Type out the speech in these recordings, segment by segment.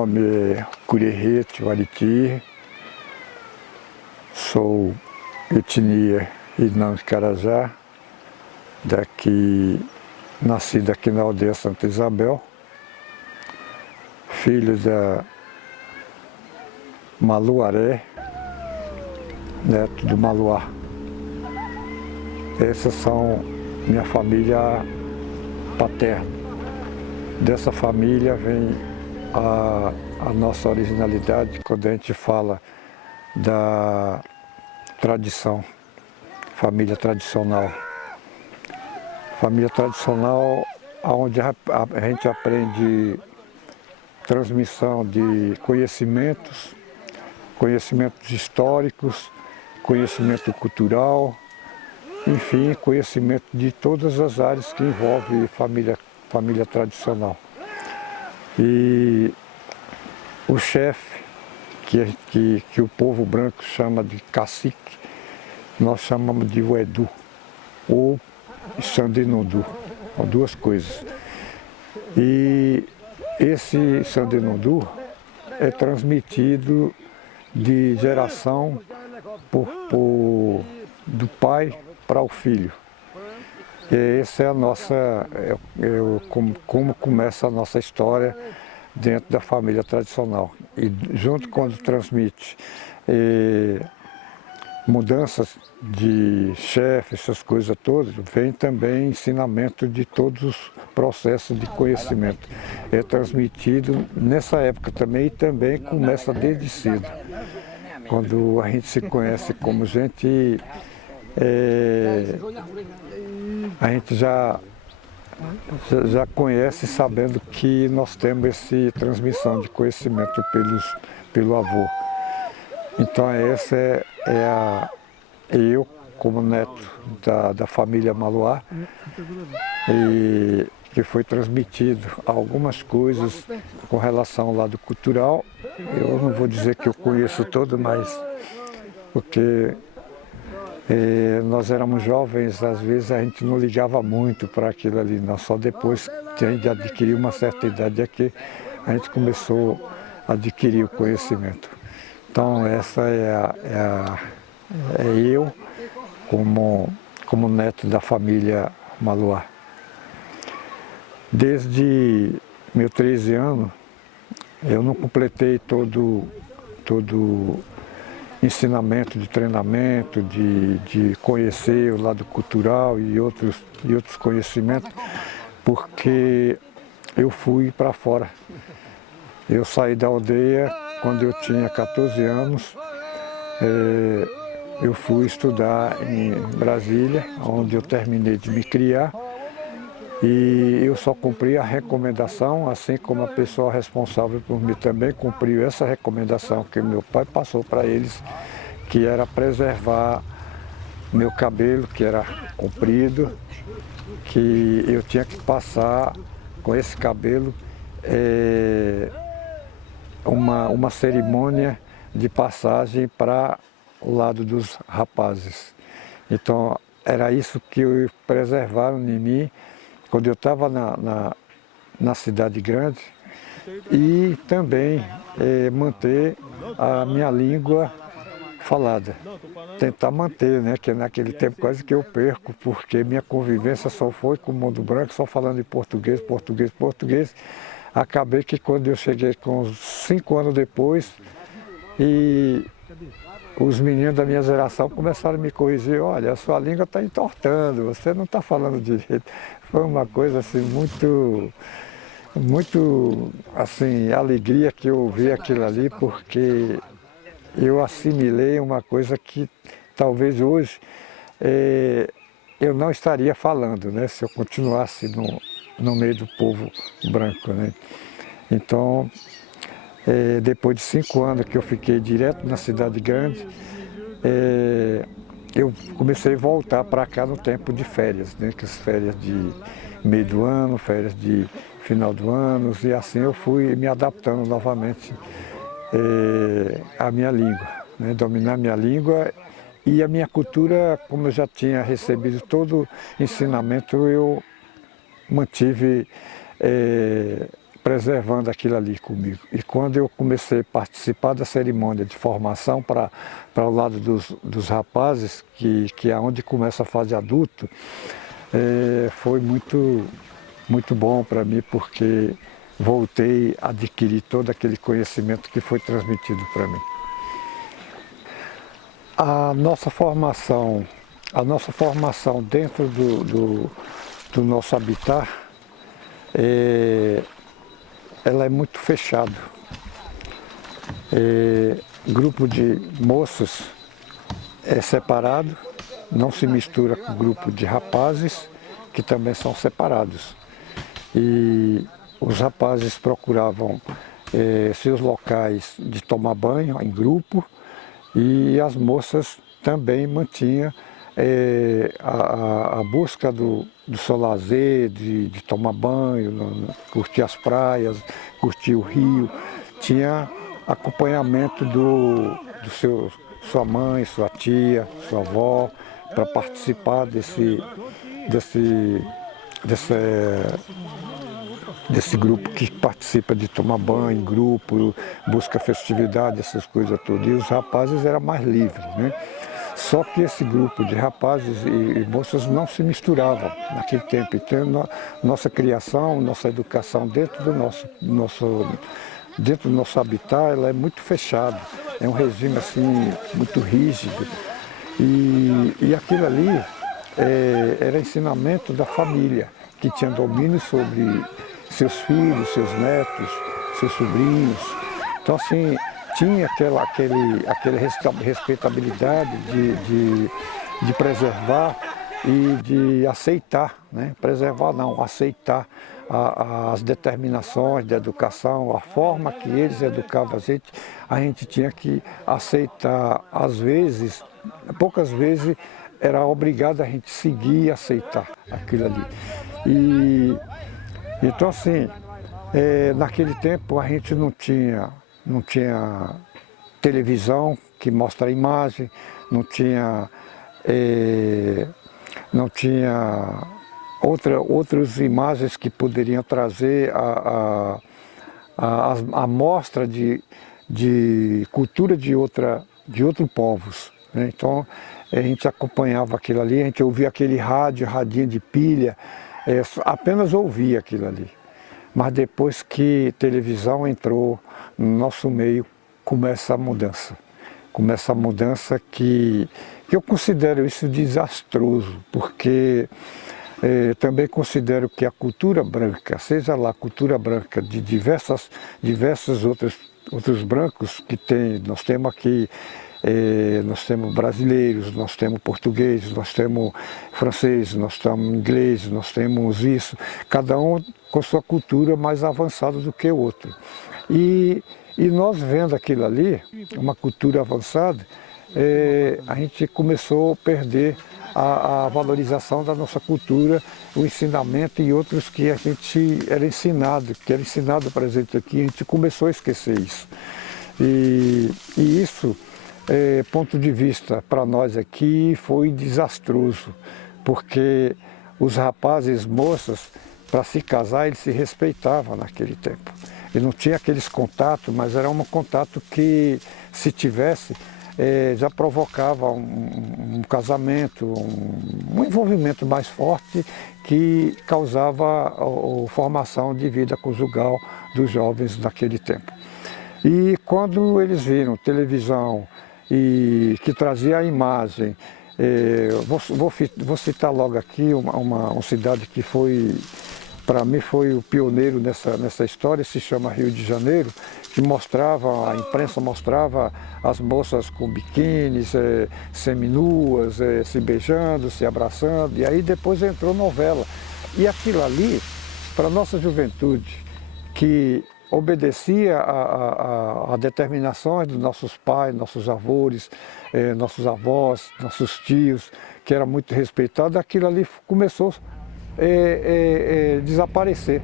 nome é Curerete Wariti, sou etnia Inã de Carajá, nascido aqui na aldeia Santa Isabel, filho da Maluaré, neto de Maluá. Essas são minha família paterna. Dessa família vem a nossa originalidade quando a gente fala da tradição, família tradicional. Família tradicional onde a gente aprende transmissão de conhecimentos históricos, conhecimento cultural, enfim, conhecimento de todas as áreas que envolvem família tradicional. E o chefe, que o povo branco chama de cacique, nós chamamos de Uedu, ou Xandenundu, são duas coisas. E esse Xandenundu é transmitido de geração do pai para o filho. E essa é a nossa, como começa a nossa história dentro da família tradicional. E junto quando transmite mudanças de chefe, essas coisas todas, vem também ensinamento de todos os processos de conhecimento. É transmitido nessa época também e também começa desde cedo. Quando a gente se conhece como gente, a gente já conhece sabendo que nós temos essa transmissão de conhecimento pelo avô. Então essa eu como neto da família Maluá, e que foi transmitido algumas coisas com relação ao lado cultural. Eu não vou dizer que eu conheço tudo, mas porque nós éramos jovens, às vezes a gente não ligava muito para aquilo ali, não. Só depois que a gente adquiriu uma certa idade é que a gente começou a adquirir o conhecimento. Então essa é eu como neto da família Maluá. Desde meus 13 anos, eu não completei todo ensinamento de treinamento, de conhecer o lado cultural e outros conhecimentos, porque eu fui para fora. Eu saí da aldeia quando eu tinha 14 anos, eu fui estudar em Brasília, onde eu terminei de me criar, e eu só cumpri a recomendação, assim como a pessoa responsável por mim também cumpriu essa recomendação que meu pai passou para eles, que era preservar meu cabelo, que era comprido, que eu tinha que passar com esse cabelo uma cerimônia de passagem para o lado dos rapazes. Então era isso que preservaram em mim quando eu estava na cidade grande, e também manter a minha língua falada. Tentar manter, né, que naquele tempo quase que eu perco, porque minha convivência só foi com o mundo branco, só falando em português. Acabei que quando eu cheguei com uns 5 anos depois, e os meninos da minha geração começaram a me corrigir: olha, a sua língua está entortando, você não está falando direito. Foi uma coisa assim muito assim, alegria que eu vi aquilo ali, porque eu assimilei uma coisa que talvez hoje eu não estaria falando, né, se eu continuasse no meio do povo branco, né. Então, depois de 5 anos que eu fiquei direto na cidade grande, eu comecei a voltar para cá no tempo de férias, né, que as férias de meio do ano, férias de final do ano, e assim eu fui me adaptando novamente à minha língua, né, dominar a minha língua e a minha cultura. Como eu já tinha recebido todo o ensinamento, eu mantive preservando aquilo ali comigo. E quando eu comecei a participar da cerimônia de formação para o lado dos rapazes, que é onde começa a fase adulto, foi muito bom para mim, porque voltei a adquirir todo aquele conhecimento que foi transmitido para mim. A nossa formação dentro do nosso habitat, ela é muito fechada. Grupo de moças é separado, não se mistura com grupo de rapazes, que também são separados. E os rapazes procuravam seus locais de tomar banho em grupo, e as moças também mantinham a busca do seu lazer, de tomar banho, curtir as praias, curtir o rio. Tinha acompanhamento sua mãe, sua tia, sua avó, para participar desse grupo que participa de tomar banho em grupo, busca festividade, essas coisas todas. E os rapazes eram mais livres, né? Só que esse grupo de rapazes e moças não se misturavam naquele tempo. Então, nossa criação, nossa educação dentro do nosso habitat, ela é muito fechada. É um regime assim, muito rígido. E aquilo ali era ensinamento da família, que tinha domínio sobre seus filhos, seus netos, seus sobrinhos. Então, assim, tinha aquela respeitabilidade de preservar e de aceitar, né? Preservar não, aceitar as determinações da educação, a forma que eles educavam a gente tinha que aceitar. Às vezes, poucas vezes, era obrigado a gente seguir e aceitar aquilo ali. Então, assim, naquele tempo a gente não tinha televisão que mostra a imagem, não tinha outras imagens que poderiam trazer a mostra de cultura de outros povos, né? Então a gente acompanhava aquilo ali, a gente ouvia aquele radinho de pilha, apenas ouvia aquilo ali. Mas depois que a televisão entrou no nosso meio, começa a mudança. Começa a mudança que eu considero isso desastroso, porque também considero que a cultura branca, seja lá a cultura branca de diversos outros brancos que tem, nós temos aqui, nós temos brasileiros, nós temos portugueses, nós temos franceses, nós temos ingleses, nós temos isso, cada um com sua cultura mais avançada do que o outro. E nós vendo aquilo ali, uma cultura avançada, a gente começou a perder a valorização da nossa cultura, o ensinamento e outros que a gente era ensinado para a gente aqui, a gente começou a esquecer isso. E isso, ponto de vista para nós aqui, foi desastroso, porque os rapazes e moças, para se casar, eles se respeitavam naquele tempo. E não tinha aqueles contatos, mas era um contato que, se tivesse, já provocava um casamento, um envolvimento mais forte que causava a formação de vida conjugal dos jovens naquele tempo. E quando eles viram televisão e que trazia a imagem, vou citar logo aqui uma cidade que foi, para mim, foi o pioneiro nessa história, se chama Rio de Janeiro, que a imprensa mostrava as moças com biquínis, seminuas, se beijando, se abraçando, e aí depois entrou novela. E aquilo ali, para a nossa juventude, que obedecia a determinações dos nossos pais, nossos avós, nossos avós, nossos tios, que era muito respeitado, aquilo ali começou a desaparecer.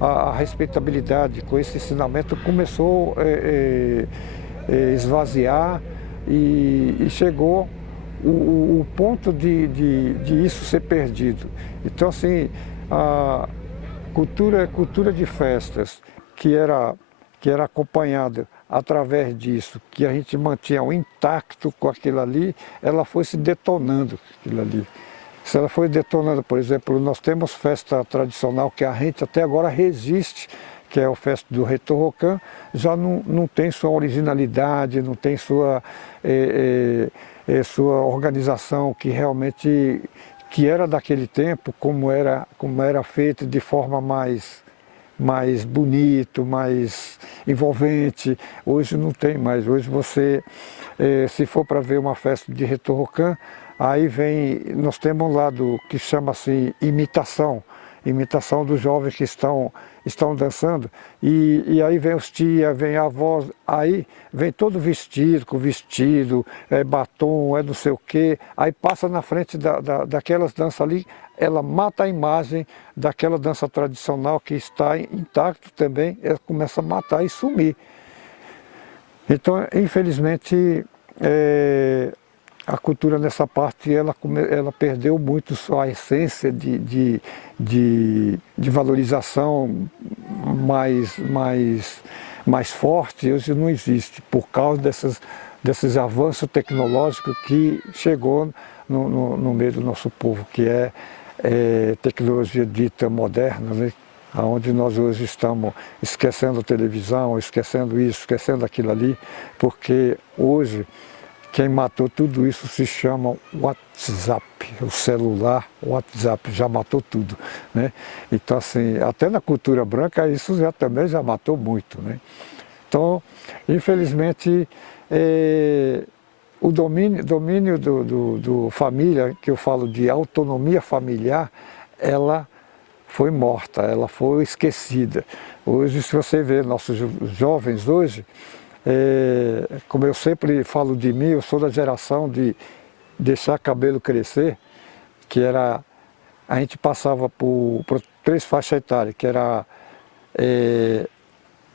A respeitabilidade com esse ensinamento começou a esvaziar e chegou o ponto de isso ser perdido. Então, assim, cultura é cultura de festas, que era acompanhada através disso, que a gente mantinha um intacto com aquilo ali, ela foi se detonando, aquilo ali. Se ela foi detonando, por exemplo, nós temos festa tradicional que a gente até agora resiste, que é a festa do Retorrocan, já não tem sua originalidade, não tem sua organização que realmente que era daquele tempo, como era feito de forma mais bonito, mais envolvente. Hoje não tem mais. Hoje você, se for para ver uma festa de Retorrocan, aí nós temos um lado que chama-se imitação dos jovens que estão dançando, e aí vem os tias, vem a avó, aí vem todo vestido, com vestido, batom, não sei o quê, aí passa na frente daquelas danças ali, ela mata a imagem daquela dança tradicional que está intacto também, ela começa a matar e sumir. Então, infelizmente, a cultura nessa parte ela perdeu muito a essência de valorização mais forte, hoje não existe, por causa desses avanços tecnológicos que chegou no meio do nosso povo, que é tecnologia dita moderna, né? Onde nós hoje estamos esquecendo a televisão, esquecendo isso, esquecendo aquilo ali, porque hoje quem matou tudo isso se chama WhatsApp, o celular, o WhatsApp já matou tudo, né? Então assim, até na cultura branca isso também já matou muito, né? Então, infelizmente, o domínio do família, que eu falo de autonomia familiar, ela foi morta, ela foi esquecida. Hoje, se você vê nossos jovens hoje, como eu sempre falo de mim, eu sou da geração de deixar cabelo crescer, que era, a gente passava por 3 faixas etárias, que era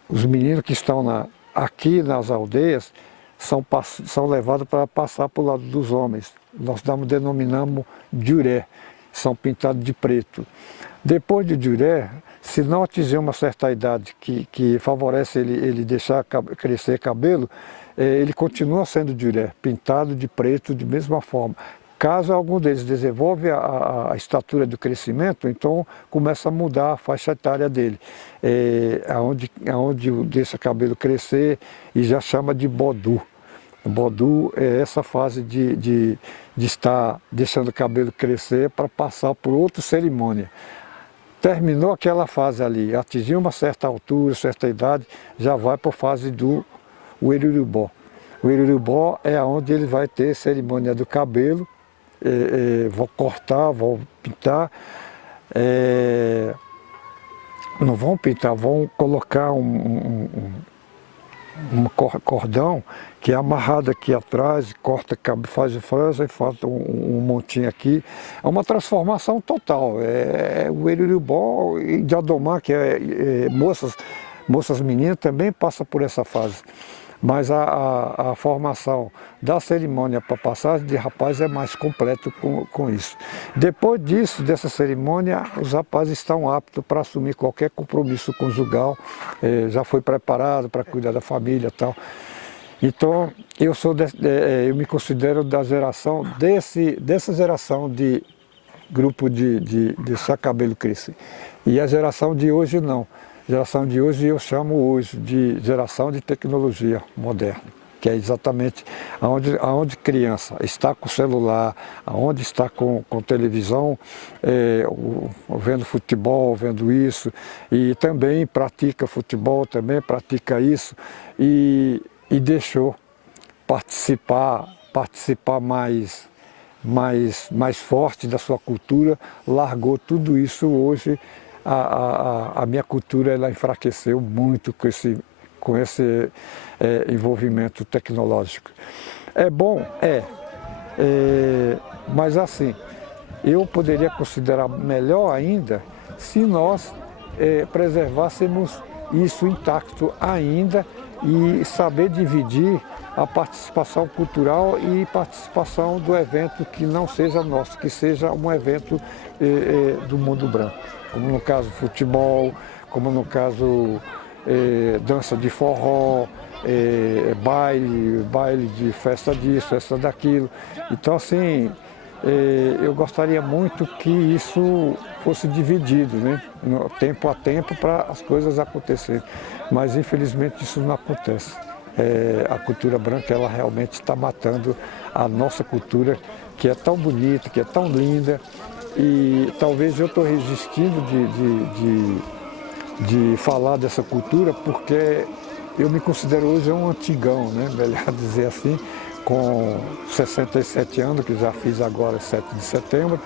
os meninos que estão aqui nas aldeias, são levados para passar para o lado dos homens. Nós denominamos juré, são pintados de preto. Depois de juré, se não atingir uma certa idade que favorece ele deixar crescer cabelo, ele continua sendo juré, pintado de preto de mesma forma. Caso algum deles desenvolva a estatura do crescimento, então começa a mudar a faixa etária dele. Aonde deixa cabelo crescer e já chama de bodu. Bodu é essa fase de estar deixando o cabelo crescer para passar por outra cerimônia. Terminou aquela fase ali, atingiu uma certa altura, certa idade, já vai para a fase do Uirurubó. O Uirurubó é onde ele vai ter cerimônia do cabelo, vão cortar, vão pintar, não vão pintar, vão colocar um cordão que é amarrado aqui atrás, corta, faz franja e faz um montinho aqui. É uma transformação total. O Uirurubó e Diadomã, que moças meninas, também passa por essa fase. Mas a formação da cerimônia para passagem de rapaz é mais completo com isso. Depois disso, dessa cerimônia, os rapazes estão aptos para assumir qualquer compromisso conjugal, já foi preparado para cuidar da família e tal. Então, eu me considero da geração, dessa geração de grupo de deixar cabelo crescer. E a geração de hoje não. A geração de hoje eu chamo hoje de geração de tecnologia moderna, que é exatamente aonde criança está com celular, aonde está com televisão, vendo futebol, vendo isso, e também pratica futebol, também pratica isso, e deixou participar mais forte da sua cultura, largou tudo isso hoje. A minha cultura ela enfraqueceu muito com esse envolvimento tecnológico. É bom? Mas assim, eu poderia considerar melhor ainda se nós preservássemos isso intacto ainda e saber dividir a participação cultural e participação do evento que não seja nosso, que seja um evento do mundo branco, como no caso futebol, como no caso dança de forró, baile de festa disso, festa daquilo. Então assim, eu gostaria muito que isso fosse dividido, né, no tempo a tempo para as coisas acontecerem, mas infelizmente isso não acontece. A cultura branca, ela realmente está matando a nossa cultura, que é tão bonita, que é tão linda, e talvez eu estou resistindo de falar dessa cultura porque eu me considero hoje um antigão, né, melhor dizer assim, com 67 anos, que já fiz agora 7 de setembro,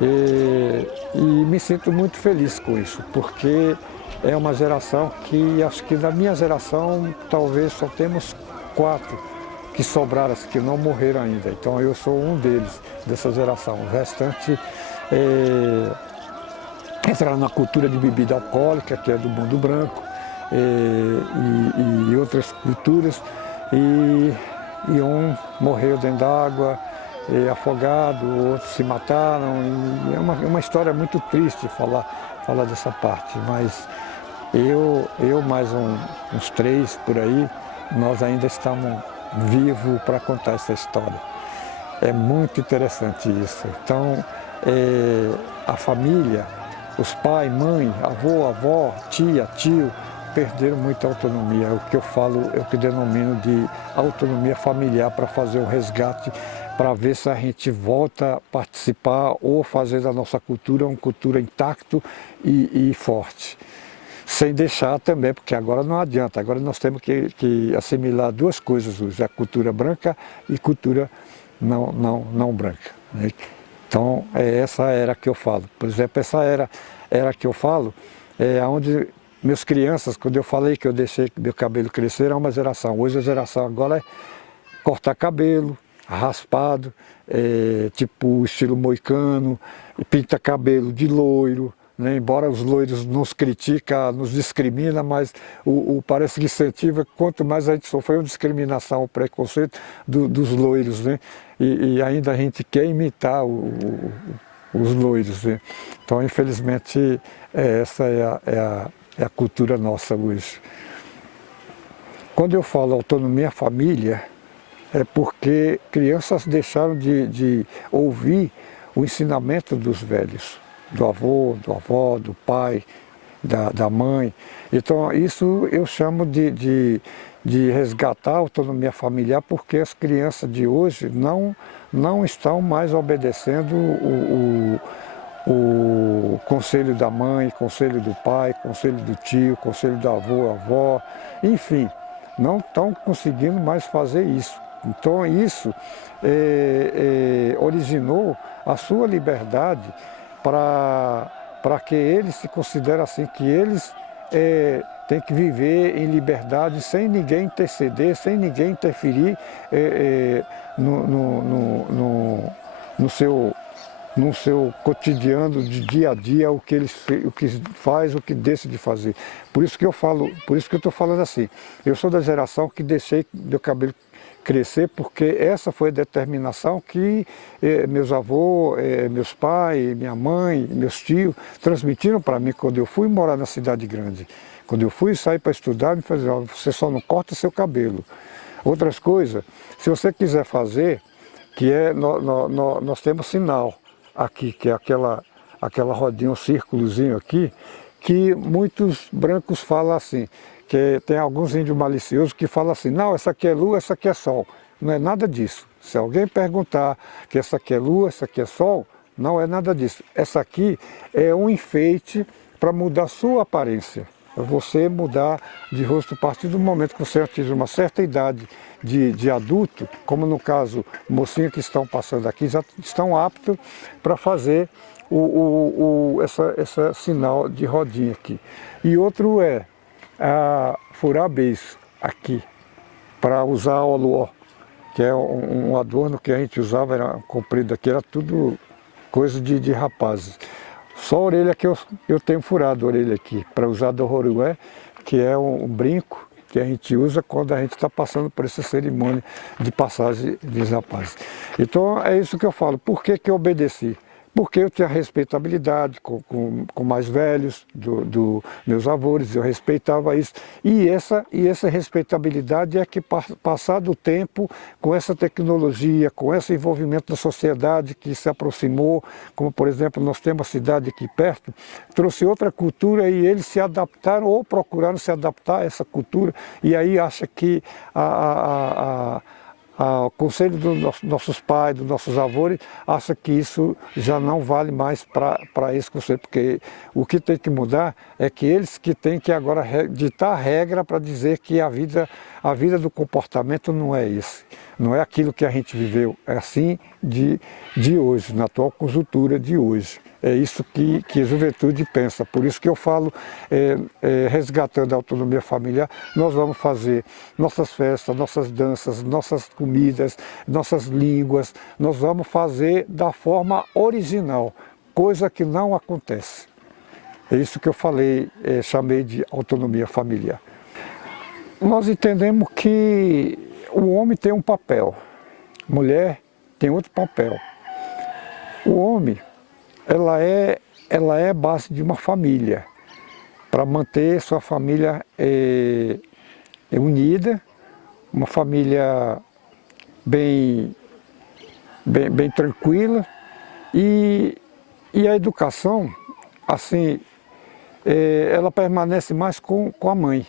e me sinto muito feliz com isso, porque é uma geração que, acho que da minha geração, talvez só temos 4 que sobraram, que não morreram ainda. Então eu sou um deles, dessa geração. O restante entraram na cultura de bebida alcoólica, que é do mundo branco, e outras culturas, e um morreu dentro d'água, afogado, outros se mataram, e é uma história muito triste falar dessa parte, mas eu mais uns 3 por aí, nós ainda estamos vivos para contar essa história. É muito interessante isso. Então, a família, os pais, mãe, avô, avó, tia, tio, perderam muita autonomia. É o que eu falo, é o que denomino de autonomia familiar, para fazer o resgate, para ver se a gente volta a participar ou fazer da nossa cultura uma cultura intacta e forte. Sem deixar também, porque agora não adianta, agora nós temos que assimilar 2 coisas hoje, a cultura branca e cultura não branca, né? Então, é essa era que eu falo. Por exemplo, essa era que eu falo, é onde meus crianças, quando eu falei que eu deixei meu cabelo crescer, é uma geração. Hoje a geração agora é cortar cabelo, raspado, tipo estilo moicano, pinta cabelo de loiro, né? Embora os loiros nos criticam, nos discrimina, mas parece que incentiva, quanto mais a gente sofreu discriminação, preconceito dos loiros, né? E ainda a gente quer imitar os loiros, né? Então, infelizmente, essa é a cultura nossa hoje. Quando eu falo autonomia família, é porque crianças deixaram de ouvir o ensinamento dos velhos, do avô, da avó, do pai, da mãe. Então isso eu chamo de resgatar a autonomia familiar, porque as crianças de hoje não estão mais obedecendo o conselho da mãe, conselho do pai, conselho do tio, conselho do avô, avó, enfim, não estão conseguindo mais fazer isso. Então isso originou a sua liberdade para que eles se considerem assim, que eles têm que viver em liberdade sem ninguém interceder, sem ninguém interferir no seu cotidiano de dia a dia, o que faz, o que deixa de fazer. Por isso que eu estou falando assim, eu sou da geração que deixei meu cabelo crescer, porque essa foi a determinação que meus avós, meus pais, minha mãe, meus tios transmitiram para mim quando eu fui morar na cidade grande. Quando eu fui sair para estudar, me falaram: você só não corta seu cabelo. Outras coisas, se você quiser fazer, nós temos sinal aqui, que é aquela rodinha, um círculozinho aqui, que muitos brancos falam assim, que tem alguns índios maliciosos que falam assim: não, essa aqui é lua, essa aqui é sol. Não é nada disso. Se alguém perguntar que essa aqui é lua, essa aqui é sol, não é nada disso. Essa aqui é um enfeite para mudar a sua aparência. Você mudar de rosto a partir do momento que você atinge uma certa idade de adulto, como no caso, mocinhos que estão passando aqui, já estão aptos para fazer essa sinal de rodinha aqui. E outro é furar beiço aqui, para usar o luó, que é um adorno que a gente usava, era comprido aqui, era tudo coisa de rapazes. Só a orelha que eu tenho furado, a orelha aqui, para usar do rorué, que é um brinco que a gente usa quando a gente está passando por essa cerimônia de passagem dos rapazes. Então é isso que eu falo, por que eu obedeci? Porque eu tinha respeitabilidade com mais velhos, meus avós, eu respeitava isso. E essa respeitabilidade é que, passado o tempo, com essa tecnologia, com esse envolvimento da sociedade que se aproximou, como por exemplo nós temos a cidade aqui perto, trouxe outra cultura e eles se adaptaram ou procuraram se adaptar a essa cultura, e aí acha que o conselho dos nossos pais, dos nossos avós, acha que isso já não vale mais para esse conselho, porque o que tem que mudar é que eles que têm que agora ditar regra para dizer que a vida do comportamento não é esse, não é aquilo que a gente viveu, é assim de hoje, na atual conjuntura de hoje. É isso que a juventude pensa, por isso que eu falo, resgatando a autonomia familiar, nós vamos fazer nossas festas, nossas danças, nossas comidas, nossas línguas, nós vamos fazer da forma original, coisa que não acontece. É isso que eu falei, chamei de autonomia familiar. Nós entendemos que o homem tem um papel, a mulher tem outro papel. O homem, ela é base de uma família, para manter sua família unida, uma família bem tranquila, e a educação, assim, ela permanece mais com a mãe,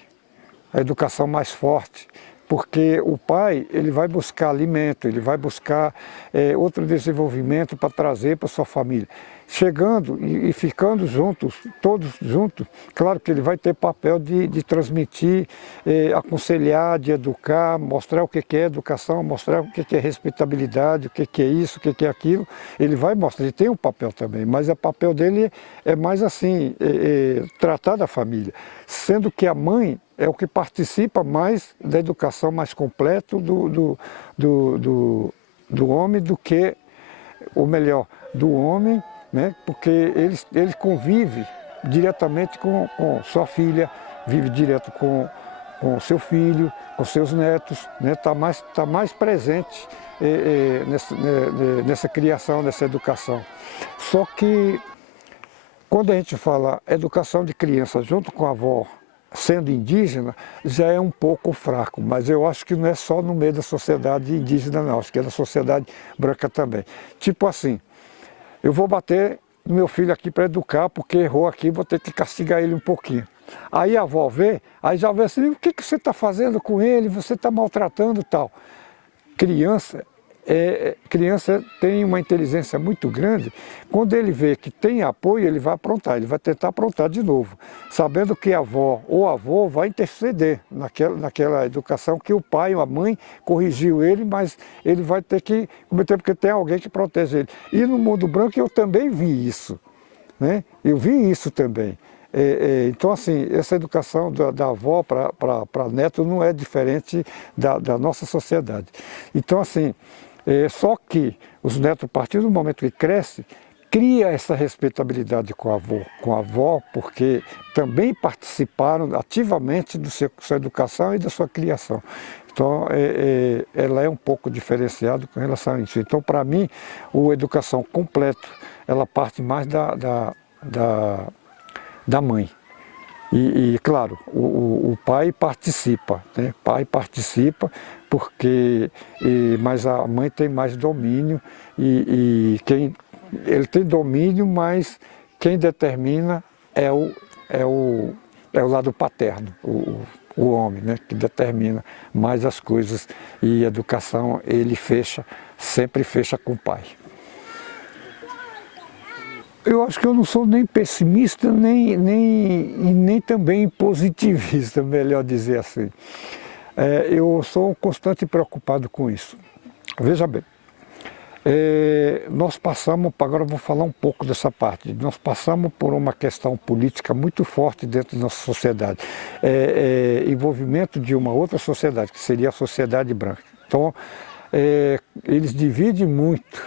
a educação mais forte, porque o pai ele vai buscar alimento, ele vai buscar outro desenvolvimento para trazer para sua família. Chegando e ficando juntos, todos juntos, claro que ele vai ter papel de transmitir, aconselhar, de educar, mostrar o que é educação, mostrar o que é respeitabilidade, o que é isso, o que é aquilo. Ele vai mostrar, ele tem um papel também, mas o papel dele é mais assim, tratar da família. Sendo que a mãe é o que participa mais da educação mais completa do homem do que, ou melhor, do homem, né? Porque ele convive diretamente com sua filha, vive direto com seu filho, com seus netos, né? Tá mais presente nessa criação, nessa educação. Só que quando a gente fala educação de criança junto com a avó, sendo indígena, já é um pouco fraco, mas eu acho que não é só no meio da sociedade indígena não, acho que é na sociedade branca também. Tipo assim, eu vou bater no meu filho aqui para educar, porque errou aqui, vou ter que castigar ele um pouquinho. Aí a avó vê, aí já vê assim, o que você está fazendo com ele, você está maltratando e tal. Criança tem uma inteligência muito grande, quando ele vê que tem apoio, ele vai aprontar, ele vai tentar aprontar de novo, sabendo que a avó ou avô vai interceder naquela educação que o pai ou a mãe corrigiu ele, mas ele vai ter que cometer porque tem alguém que protege ele. E no mundo branco eu também vi isso, né? Eu vi isso também. Então, assim, essa educação da avó para neto não é diferente da nossa sociedade. Então, assim, só que os netos, a partir do momento que crescem, cria essa respeitabilidade com a avó, porque também participaram ativamente da sua educação e da sua criação. Então, ela é um pouco diferenciada com relação a isso. Então, para mim, a educação completa, ela parte mais da mãe. E claro, o pai participa, né? O pai participa mas a mãe tem mais domínio ele tem domínio, mas quem determina é o lado paterno, o homem, né? Que determina mais as coisas, e a educação ele sempre fecha com o pai. Eu acho que eu não sou nem pessimista, nem também positivista, melhor dizer assim. Eu sou constante preocupado com isso. Veja bem, nós passamos, agora eu vou falar um pouco dessa parte, nós passamos por uma questão política muito forte dentro da nossa sociedade, envolvimento de uma outra sociedade, que seria a sociedade branca. Então, eles dividem muito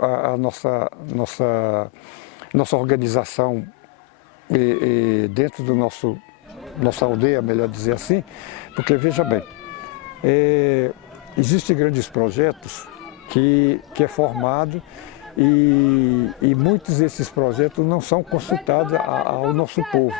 a nossa organização dentro do nosso nossa aldeia, melhor dizer assim, porque veja bem, existem grandes projetos que é formado e muitos desses projetos não são consultados ao nosso povo.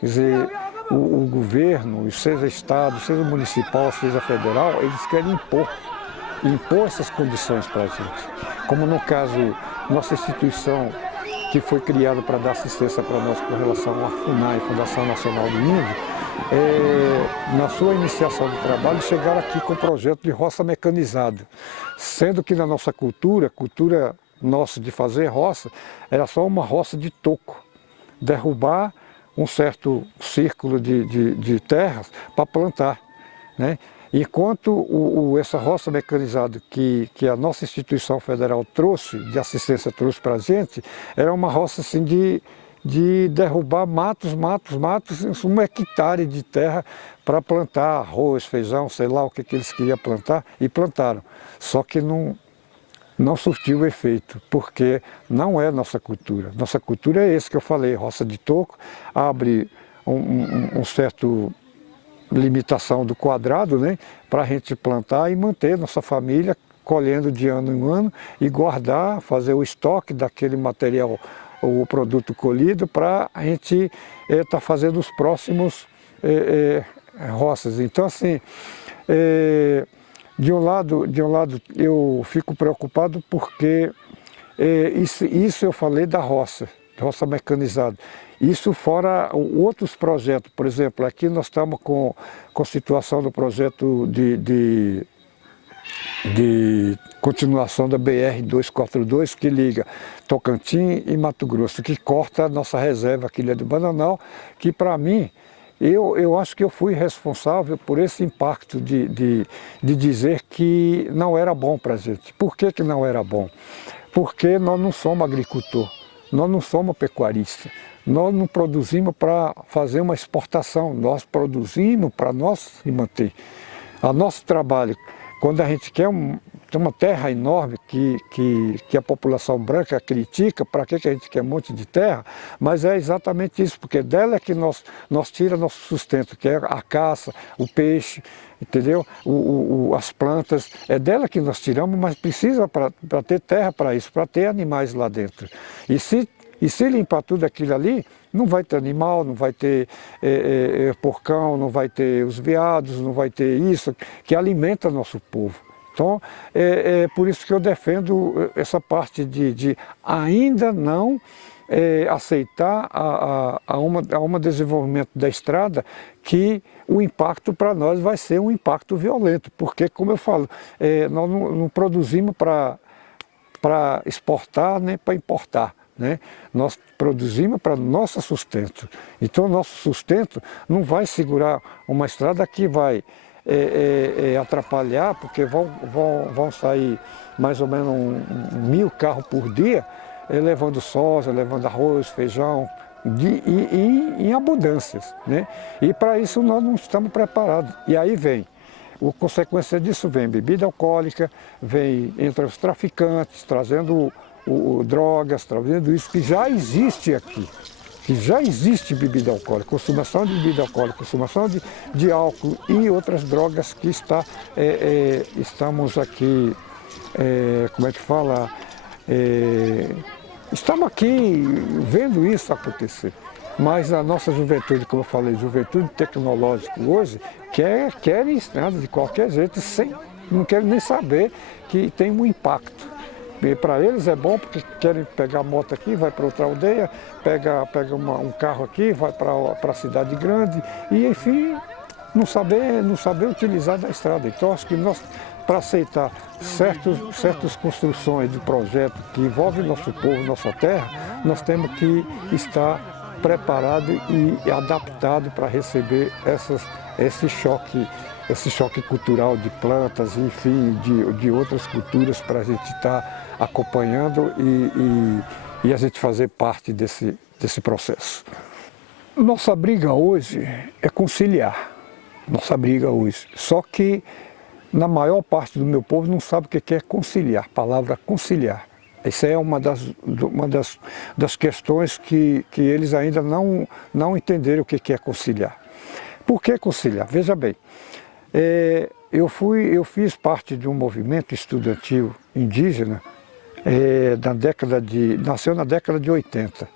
Quer dizer, o governo, seja Estado, seja municipal, seja federal, eles querem impor essas condições para a gente. Como no caso, nossa instituição que foi criada para dar assistência para nós com relação à FUNAI, Fundação Nacional do Índio, na sua iniciação do trabalho, chegaram aqui com o projeto de roça mecanizada, sendo que na nossa cultura nossa de fazer roça, era só uma roça de toco, derrubar um certo círculo de terras para plantar, né? Enquanto essa roça mecanizada que a nossa instituição federal trouxe, de assistência trouxe para a gente, era uma roça assim de derrubar matos, 1 hectare de terra para plantar arroz, feijão, sei lá o que eles queriam plantar, e plantaram. Só que não surtiu o efeito, porque não é nossa cultura. Nossa cultura é esse que eu falei, roça de toco, abre um certo limitação do quadrado, né, para a gente plantar e manter nossa família colhendo de ano em ano e guardar, fazer o estoque daquele material, o produto colhido, para a gente estar fazendo os próximos roças. Então, assim, de um lado eu fico preocupado porque isso eu falei da roça mecanizada. Isso fora outros projetos, por exemplo, aqui nós estamos com situação do projeto de continuação da BR-242, que liga Tocantins e Mato Grosso, que corta a nossa reserva aqui de Bananal, que para mim, eu acho que eu fui responsável por esse impacto de dizer que não era bom para a gente. Por que não era bom? Porque nós não somos agricultor, nós não somos pecuaristas. Nós não produzimos para fazer uma exportação, nós produzimos para nós se manter. O nosso trabalho, quando a gente quer tem uma terra enorme que a população branca critica, para que a gente quer um monte de terra, mas é exatamente isso, porque dela é que nós tira nosso sustento, que é a caça, o peixe, entendeu? As plantas, é dela que nós tiramos, mas precisa para ter terra para isso, para ter animais lá dentro. E se limpar tudo aquilo ali, não vai ter animal, não vai ter porcão, não vai ter os veados, não vai ter isso que alimenta nosso povo. Então, é por isso que eu defendo essa parte de ainda não aceitar a um desenvolvimento da estrada que o impacto para nós vai ser um impacto violento, porque, como eu falo, nós não produzimos para exportar nem para importar. Né? Nós produzimos para nosso sustento. Então, nosso sustento não vai segurar uma estrada que vai atrapalhar, porque vão sair mais ou menos 1000 carros por dia, levando soja, levando arroz, feijão, em abundâncias. Né? E para isso nós não estamos preparados. E aí a consequência disso vem bebida alcoólica, entra os traficantes, trazendo drogas, trazendo isso que já existe aqui, que já existe bebida alcoólica, consumação de bebida alcoólica, consumação de álcool e outras drogas que estamos aqui, como é que fala, estamos aqui vendo isso acontecer. Mas a nossa juventude, como eu falei, juventude tecnológica hoje, quer estrada de qualquer jeito, não quer nem saber que tem um impacto. E para eles é bom porque querem pegar a moto aqui, vai para outra aldeia, pega um carro aqui, vai para a cidade grande e, enfim, não saber utilizar da estrada. Então, acho que nós, para aceitar certas construções de projeto que envolvem nosso povo, nossa terra, nós temos que estar preparados e adaptados para receber esse choque cultural de plantas, enfim, de outras culturas, para a gente estar acompanhando e a gente fazer parte desse processo. Nossa briga hoje é conciliar, nossa briga hoje. Só que na maior parte do meu povo não sabe o que é conciliar, a palavra conciliar. Essa é uma das questões que eles ainda não entenderam o que é conciliar. Por que conciliar? Veja bem, eu fiz parte de um movimento estudantil indígena, nasceu na década de 80.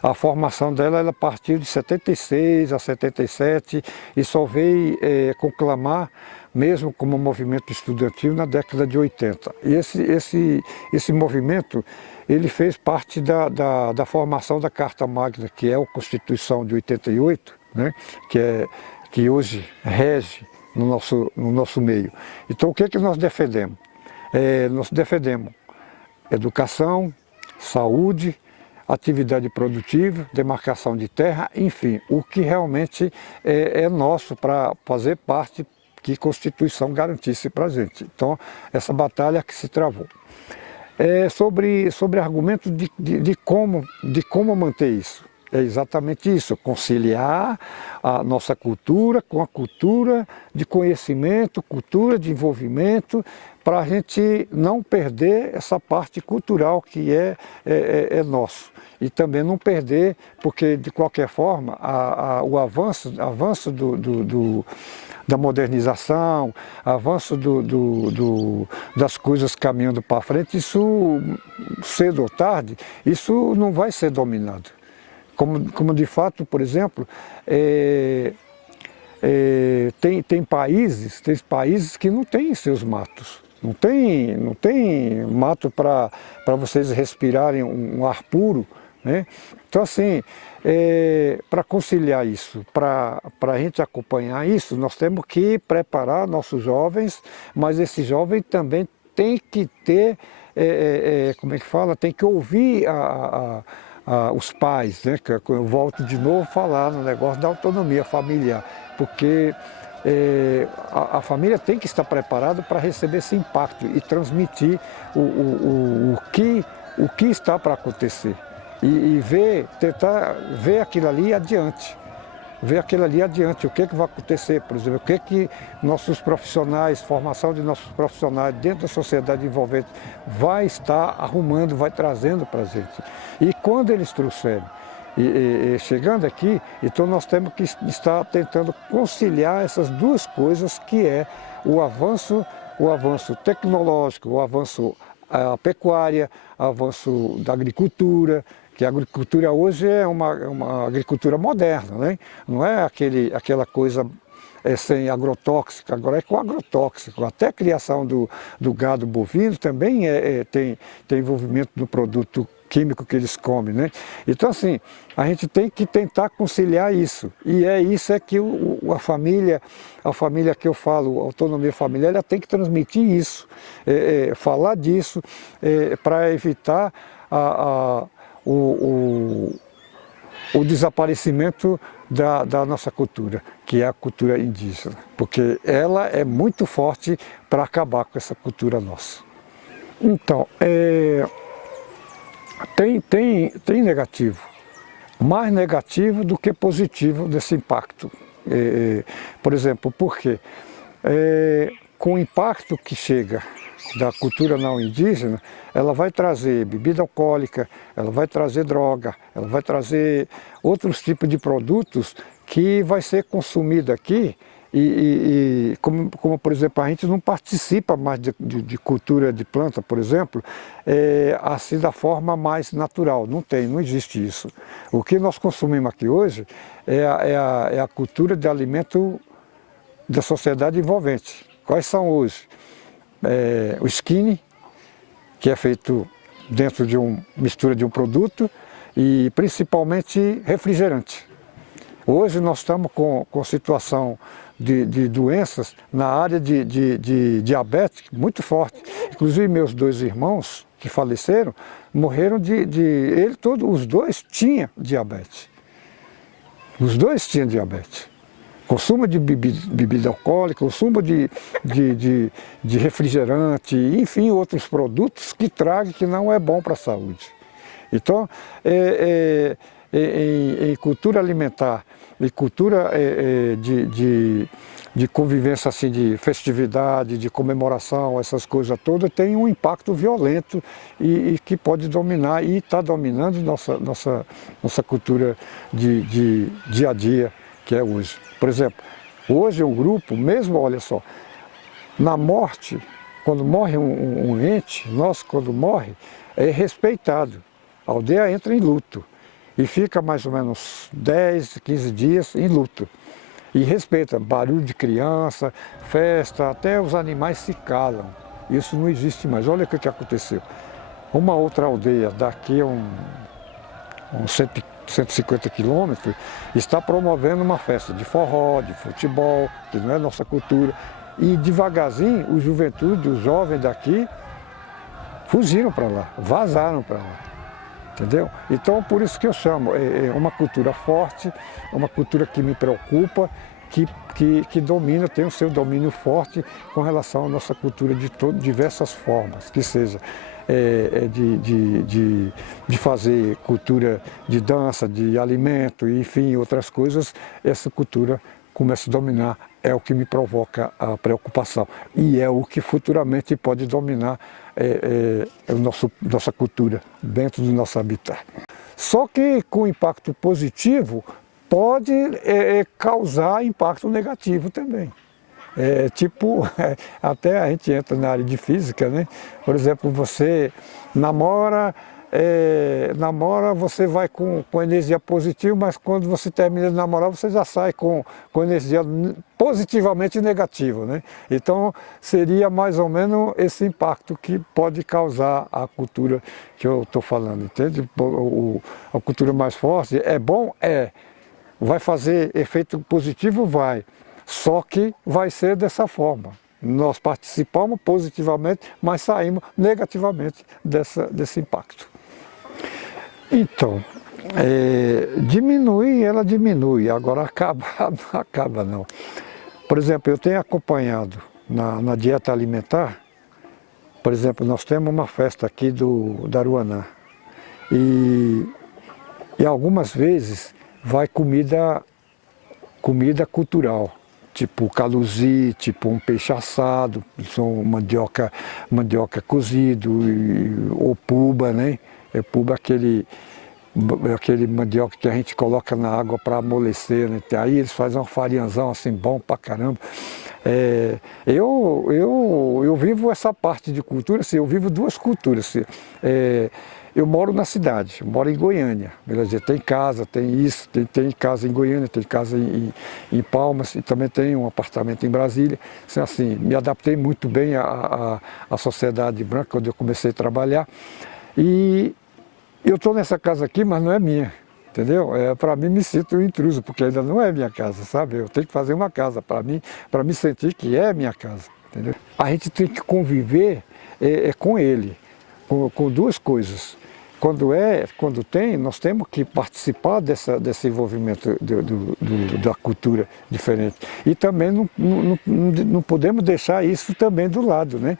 A formação dela ela partiu de 76 a 77 e só veio conclamar mesmo como movimento estudantil na década de 80. E esse movimento ele fez parte da formação da Carta Magna, que é a Constituição de 88, né, que hoje rege no nosso meio. Então o que nós defendemos? Nós defendemos educação, saúde, atividade produtiva, demarcação de terra, enfim, o que realmente é nosso para fazer parte que a Constituição garantisse para a gente. Então, essa batalha que se travou. Sobre argumentos de como manter isso. É exatamente isso, conciliar a nossa cultura com a cultura de conhecimento, cultura de envolvimento, para a gente não perder essa parte cultural que é nosso. E também não perder, porque de qualquer forma o avanço da modernização, avanço das coisas caminhando para frente, isso cedo ou tarde, isso não vai ser dominado. Como de fato, por exemplo, tem países que não têm seus matos. Não tem mato para vocês respirarem um ar puro, né? Então assim, para conciliar isso, para a gente acompanhar isso, nós temos que preparar nossos jovens, mas esses jovens também têm que ter, como é que fala, tem que ouvir os pais, né? Eu volto de novo a falar no negócio da autonomia familiar, porque a família tem que estar preparada para receber esse impacto e transmitir o que está para acontecer e tentar ver aquilo ali adiante. O que vai acontecer, por exemplo, o que nossos profissionais, formação de nossos profissionais dentro da sociedade envolvente vai estar arrumando, vai trazendo para a gente. E quando eles trouxerem, chegando aqui, então nós temos que estar tentando conciliar essas duas coisas, que é o avanço tecnológico, o avanço pecuária, o avanço da agricultura, que a agricultura hoje é uma agricultura moderna, né? Não é aquela coisa sem agrotóxico, agora é com agrotóxico. Até a criação do gado bovino também tem envolvimento do produto químico que eles comem, né? Então assim, a gente tem que tentar conciliar isso. E isso que a família que eu falo, a autonomia familiar, ela tem que transmitir isso, falar disso, para evitar o desaparecimento da nossa cultura, que é a cultura indígena, porque ela é muito forte para acabar com essa cultura nossa. Então, tem negativo, mais negativo do que positivo desse impacto. Por exemplo, por quê? Com o impacto que chega da cultura não indígena, ela vai trazer bebida alcoólica, ela vai trazer droga, ela vai trazer outros tipos de produtos que vai ser consumido aqui como por exemplo, a gente não participa mais de cultura de planta, por exemplo, assim da forma mais natural, não existe isso. O que nós consumimos aqui hoje é a cultura de alimento da sociedade envolvente. Quais são hoje? O skinny, que é feito dentro de uma mistura de um produto, e principalmente refrigerante. Hoje nós estamos com situação de doenças na área de diabetes muito forte. Inclusive meus dois irmãos que faleceram, morreram os dois tinham diabetes. Os dois tinham diabetes. Consumo de bebida alcoólica, consumo de refrigerante, enfim, outros produtos que não é bom para a saúde. Então, em cultura alimentar e cultura de convivência, assim, de festividade, de comemoração, essas coisas todas, tem um impacto violento e que pode dominar e está dominando nossa cultura de dia a dia, que é hoje. Por exemplo, hoje o grupo, mesmo, olha só, na morte, quando morre um ente, nós quando morre, é respeitado. A aldeia entra em luto e fica mais ou menos 10, 15 dias em luto. E respeita, barulho de criança, festa, até os animais se calam. Isso não existe mais. Olha o que aconteceu. Uma outra aldeia, daqui a uns 150 quilômetros, está promovendo uma festa de forró, de futebol, que não é nossa cultura. E devagarzinho, o juventude, os jovens daqui, fugiram para lá, vazaram para lá. Entendeu? Então, por isso que eu chamo, é uma cultura forte, uma cultura que me preocupa, que domina, tem o seu domínio forte com relação à nossa cultura de diversas formas, que seja de fazer cultura de dança, de alimento, enfim, outras coisas, essa cultura começa a dominar, é o que me provoca a preocupação e é o que futuramente pode dominar nossa cultura dentro do nosso habitat. Só que com impacto positivo pode causar impacto negativo também. Até a gente entra na área de física, né? Por exemplo, você namora, você vai com energia positiva, mas quando você termina de namorar, você já sai com energia positivamente negativa, né? Então, seria mais ou menos esse impacto que pode causar a cultura que eu estou falando, entende? A cultura mais forte é bom? É. Vai fazer efeito positivo? Vai. Só que vai ser dessa forma. Nós participamos positivamente, mas saímos negativamente desse impacto. Então, diminuir, ela diminui, agora acaba, não acaba não. Por exemplo, eu tenho acompanhado na dieta alimentar, por exemplo, nós temos uma festa aqui da Aruanã e algumas vezes vai comida cultural. Tipo caluzi, tipo um peixe assado, mandioca cozido, ou puba, né? Puba aquele mandioca que a gente coloca na água para amolecer, né? Aí eles fazem um farinhazão assim bom pra caramba. Eu vivo essa parte de cultura, assim, eu vivo duas culturas. Assim, eu moro na cidade, eu moro em Goiânia, beleza? Tem casa, tem isso, tem casa em Goiânia, tem casa em Palmas e também tem um apartamento em Brasília. Assim, me adaptei muito bem à sociedade branca quando eu comecei a trabalhar. E eu estou nessa casa aqui, mas não é minha, entendeu? Para mim me sinto um intruso, porque ainda não é minha casa, sabe? Eu tenho que fazer uma casa para me sentir que é minha casa, entendeu? A gente tem que conviver com ele, com duas coisas. Quando tem, nós temos que participar desse envolvimento da cultura diferente. E também não podemos deixar isso também do lado, né?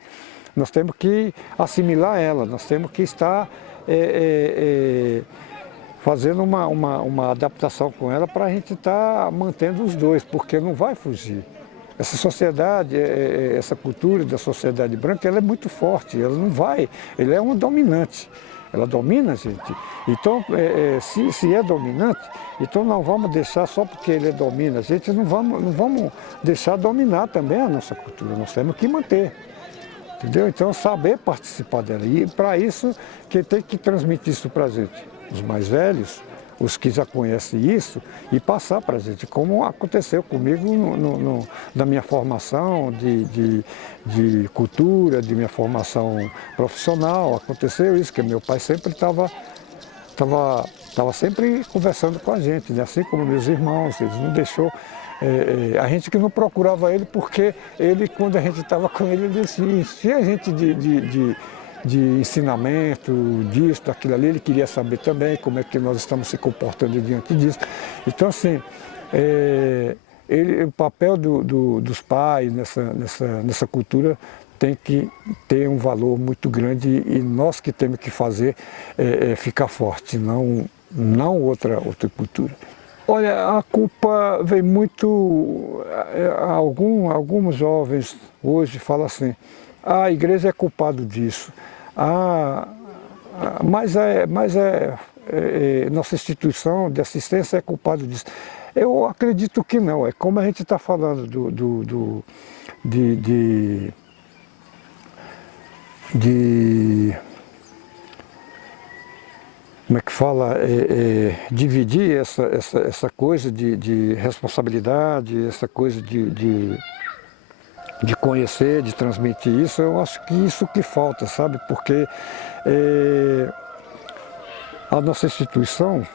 Nós temos que assimilar ela, nós temos que estar fazendo uma adaptação com ela para a gente estar mantendo os dois, porque não vai fugir. Essa sociedade, essa cultura da sociedade branca, ela é muito forte, ela não vai, ela é uma dominante. Ela domina a gente. Então, se é dominante, então não vamos deixar só porque ele domina a gente, não vamos deixar dominar também a nossa cultura, nós temos que manter. Entendeu? Então, saber participar dela. E para isso, quem tem que transmitir isso para a gente? Os mais velhos, os que já conhecem isso, e passar para a gente, como aconteceu comigo na minha formação de cultura, de minha formação profissional. Aconteceu isso, que meu pai sempre estava sempre conversando com a gente, né? Assim como meus irmãos, eles não deixou. A gente que não procurava ele, porque ele, quando a gente estava com ele, ele enchia a gente de ensinamento, disso, daquilo ali, ele queria saber também como é que nós estamos se comportando diante disso. Então, assim, o papel dos pais nessa cultura tem que ter um valor muito grande e nós que temos que fazer ficar forte, não outra cultura. Olha, a culpa vem muito, alguns jovens hoje falam assim, a igreja é culpada disso, mas nossa instituição de assistência é culpada disso. Eu acredito que não, é como a gente está falando como é que fala, dividir essa coisa de responsabilidade, essa coisa de conhecer, de transmitir isso, eu acho que isso que falta, sabe? Porque a nossa instituição,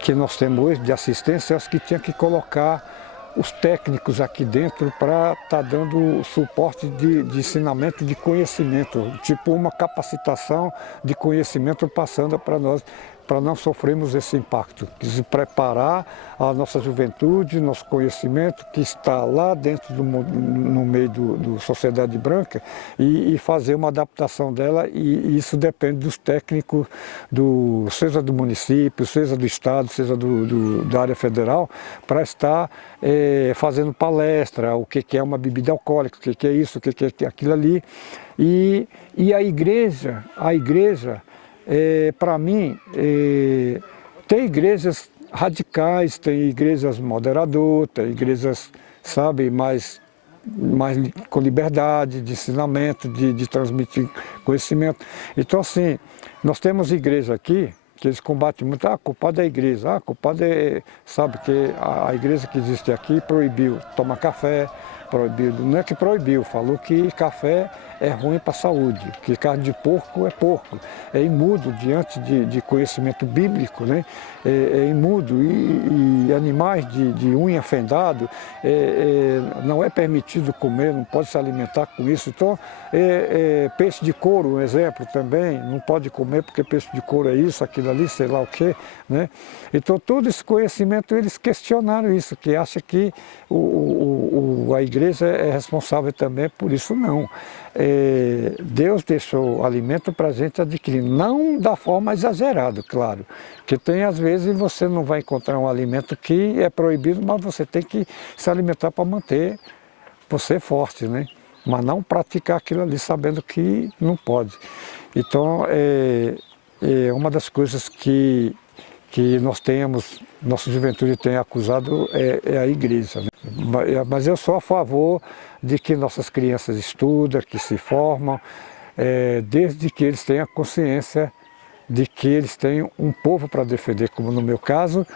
que nós temos hoje de assistência, eu acho que tinha que colocar os técnicos aqui dentro para estar dando suporte de ensinamento de conhecimento, tipo uma capacitação de conhecimento passando para nós, para não sofrermos esse impacto, de preparar a nossa juventude, nosso conhecimento que está lá dentro no meio do sociedade branca e fazer uma adaptação dela, e isso depende dos técnicos, seja do município, seja do estado, seja da área federal, para estar fazendo palestra, o que é uma bebida alcoólica, o que é isso, o que é aquilo ali. E a igreja, para mim, tem igrejas radicais, tem igrejas moderadoras, tem igrejas, sabe, mais com liberdade de ensinamento, de transmitir conhecimento. Então, assim, nós temos igreja aqui que eles combatem muito, a culpada é a igreja, a culpada é, sabe, que a igreja que existe aqui proibiu tomar café, proibiu, não é que proibiu, falou que café é ruim para a saúde, que carne de porco é porco, é imundo diante de conhecimento bíblico, né? É imundo, e animais de unha fendado não é permitido comer, não pode se alimentar com isso. Então, peixe de couro, um exemplo também, não pode comer porque peixe de couro é isso, aquilo ali, sei lá o quê, né? Então, todo esse conhecimento, eles questionaram isso, que acha que a igreja é responsável também por isso. Não. Deus deixou alimento para a gente adquirir, não da forma exagerada, claro, porque tem às vezes você não vai encontrar um alimento que é proibido, mas você tem que se alimentar para manter você forte, né? Mas não praticar aquilo ali sabendo que não pode. Então, uma das coisas que nossa juventude tem acusado é a igreja, né? Mas eu sou a favor de que nossas crianças estudam, que se formam, desde que eles tenham consciência de que eles têm um povo para defender, como no meu caso,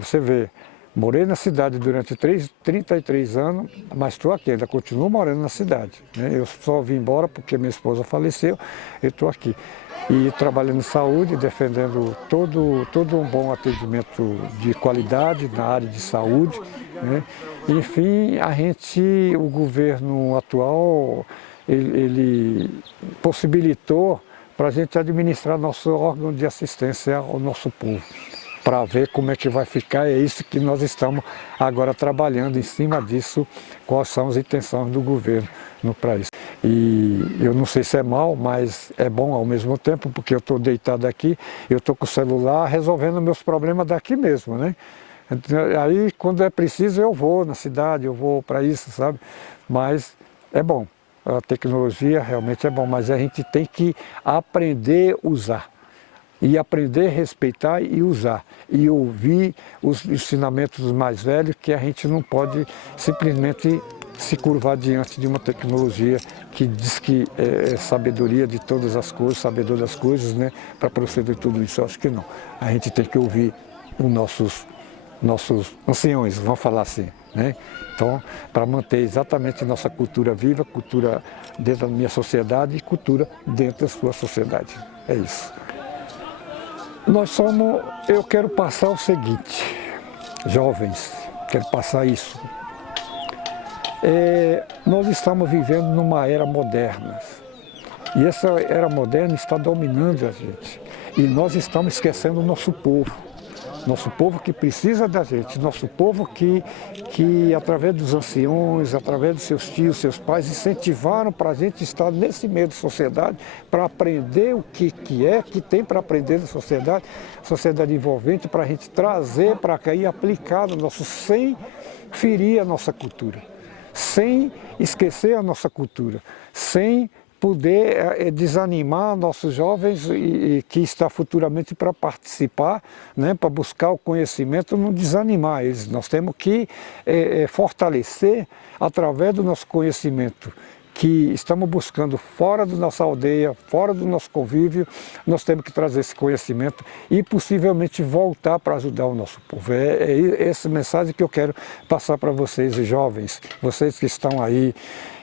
você vê, morei na cidade durante 33 anos, mas estou aqui, ainda continuo morando na cidade, né? Eu só vim embora porque minha esposa faleceu, eu estou aqui. E trabalhando em saúde, defendendo todo um bom atendimento de qualidade na área de saúde, né? Enfim, o governo atual, ele possibilitou para a gente administrar nosso órgão de assistência ao nosso povo, para ver como é que vai ficar. É isso que nós estamos agora trabalhando em cima disso, quais são as intenções do governo para isso. E eu não sei se é mal, mas é bom ao mesmo tempo, porque eu estou deitado aqui, eu estou com o celular resolvendo meus problemas daqui mesmo, né? Aí, quando é preciso, eu vou na cidade, eu vou para isso, sabe? Mas é bom, a tecnologia realmente é bom, mas a gente tem que aprender a usar. E aprender a respeitar e usar. E ouvir os ensinamentos dos mais velhos, que a gente não pode simplesmente se curvar diante de uma tecnologia que diz que é sabedoria de todas as coisas, sabedor das coisas, né? Para proceder tudo isso. Eu acho que não. A gente tem que ouvir os nossos anciões, vamos falar assim, né? Então, para manter exatamente nossa cultura viva, cultura dentro da minha sociedade e cultura dentro da sua sociedade. É isso. Eu quero passar o seguinte, jovens, quero passar isso. Nós estamos vivendo numa era moderna, e essa era moderna está dominando a gente, e nós estamos esquecendo o nosso povo que precisa da gente, nosso povo que através dos anciões, através dos seus tios, seus pais, incentivaram para a gente estar nesse meio de sociedade, para aprender o que tem para aprender na sociedade envolvente, para a gente trazer para cá e aplicar no nosso, sem ferir a nossa cultura, sem esquecer a nossa cultura, sem poder desanimar nossos jovens e que está futuramente para participar, né, para buscar o conhecimento, não desanimar eles. Nós temos que fortalecer através do nosso conhecimento, que estamos buscando fora da nossa aldeia, fora do nosso convívio, nós temos que trazer esse conhecimento e possivelmente voltar para ajudar o nossa povo. É essa mensagem que eu quero passar para vocês, jovens, vocês que estão aí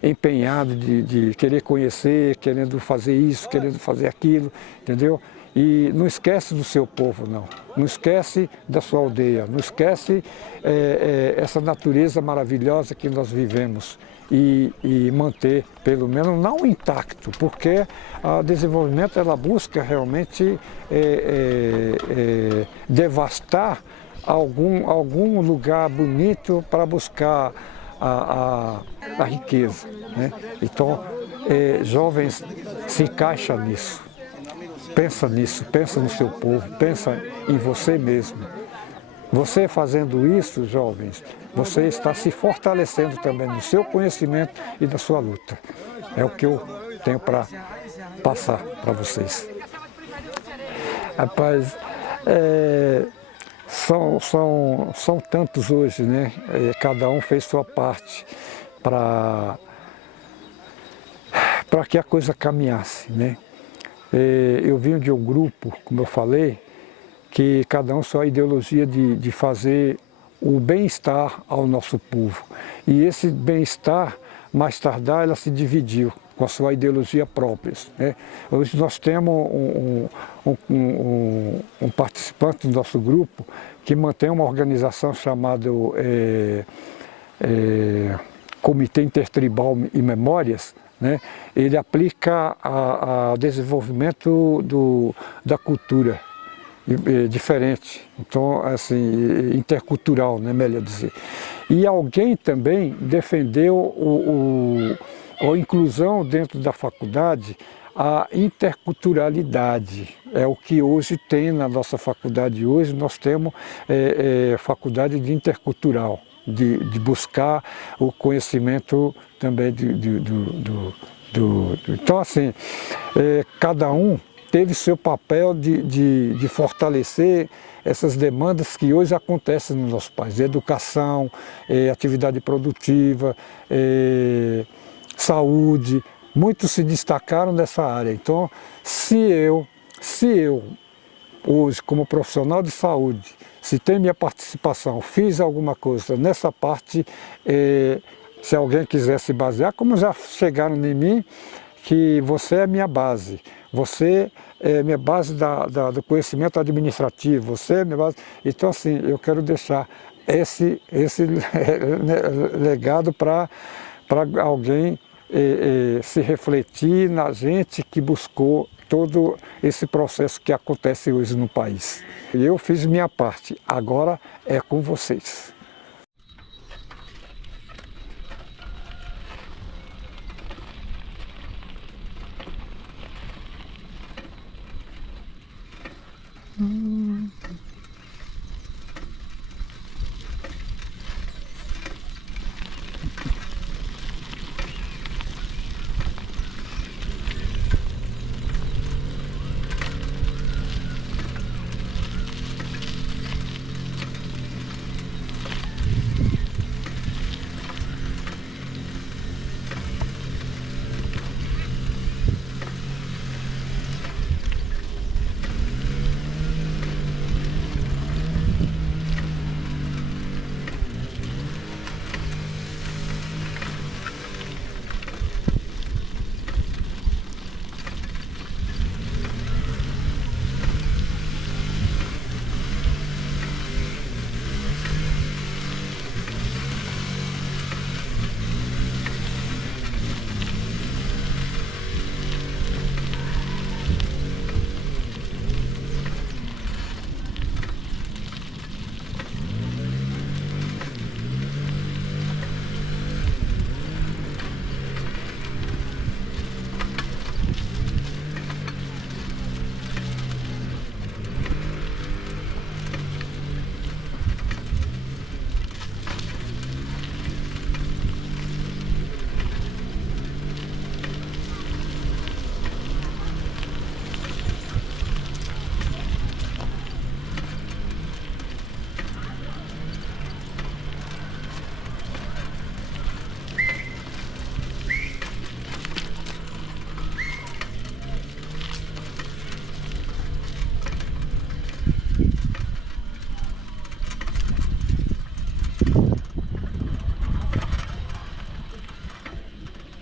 empenhados de querer conhecer, querendo fazer isso, querendo fazer aquilo, entendeu? E não esquece do seu povo, não. Não esquece da sua aldeia, não esquece essa natureza maravilhosa que nós vivemos. E manter, pelo menos, não intacto, porque o desenvolvimento ela busca realmente devastar algum lugar bonito para buscar a riqueza, né? Então, jovens, se encaixa nisso, pensa no seu povo, pensa em você mesmo. Você fazendo isso, jovens, você está se fortalecendo também no seu conhecimento e na sua luta. É o que eu tenho para passar para vocês. Rapaz, são tantos hoje, né? Cada um fez sua parte para que a coisa caminhasse, né? Eu vim de um grupo, como eu falei, que cada um sua ideologia de fazer o bem-estar ao nosso povo. E esse bem-estar, mais tardar, ela se dividiu com a sua ideologia própria, né? Hoje nós temos um participante do nosso grupo que mantém uma organização chamada Comitê Intertribal e Memórias, né? Ele aplica a desenvolvimento da cultura diferente, então assim, intercultural, né, melhor dizer. E alguém também defendeu a inclusão dentro da faculdade, a interculturalidade. É o que hoje tem na nossa faculdade. Hoje nós temos faculdade de intercultural, de buscar o conhecimento também Então assim, cada um teve seu papel de fortalecer essas demandas que hoje acontecem no nosso país. Educação, atividade produtiva, saúde, muitos se destacaram nessa área. Então, se eu hoje, como profissional de saúde, se tem minha participação, fiz alguma coisa nessa parte, se alguém quiser se basear, como já chegaram em mim, que você é minha base. Você é minha base do conhecimento administrativo, você é minha base. Então, assim, eu quero deixar esse legado para alguém se refletir na gente que buscou todo esse processo que acontece hoje no país. Eu fiz minha parte, agora é com vocês.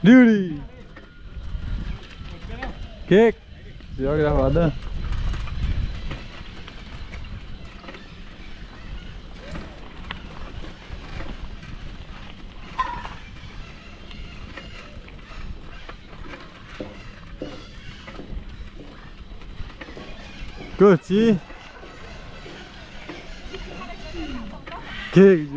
Duty! Que? Deu a gravada? Curti! Que?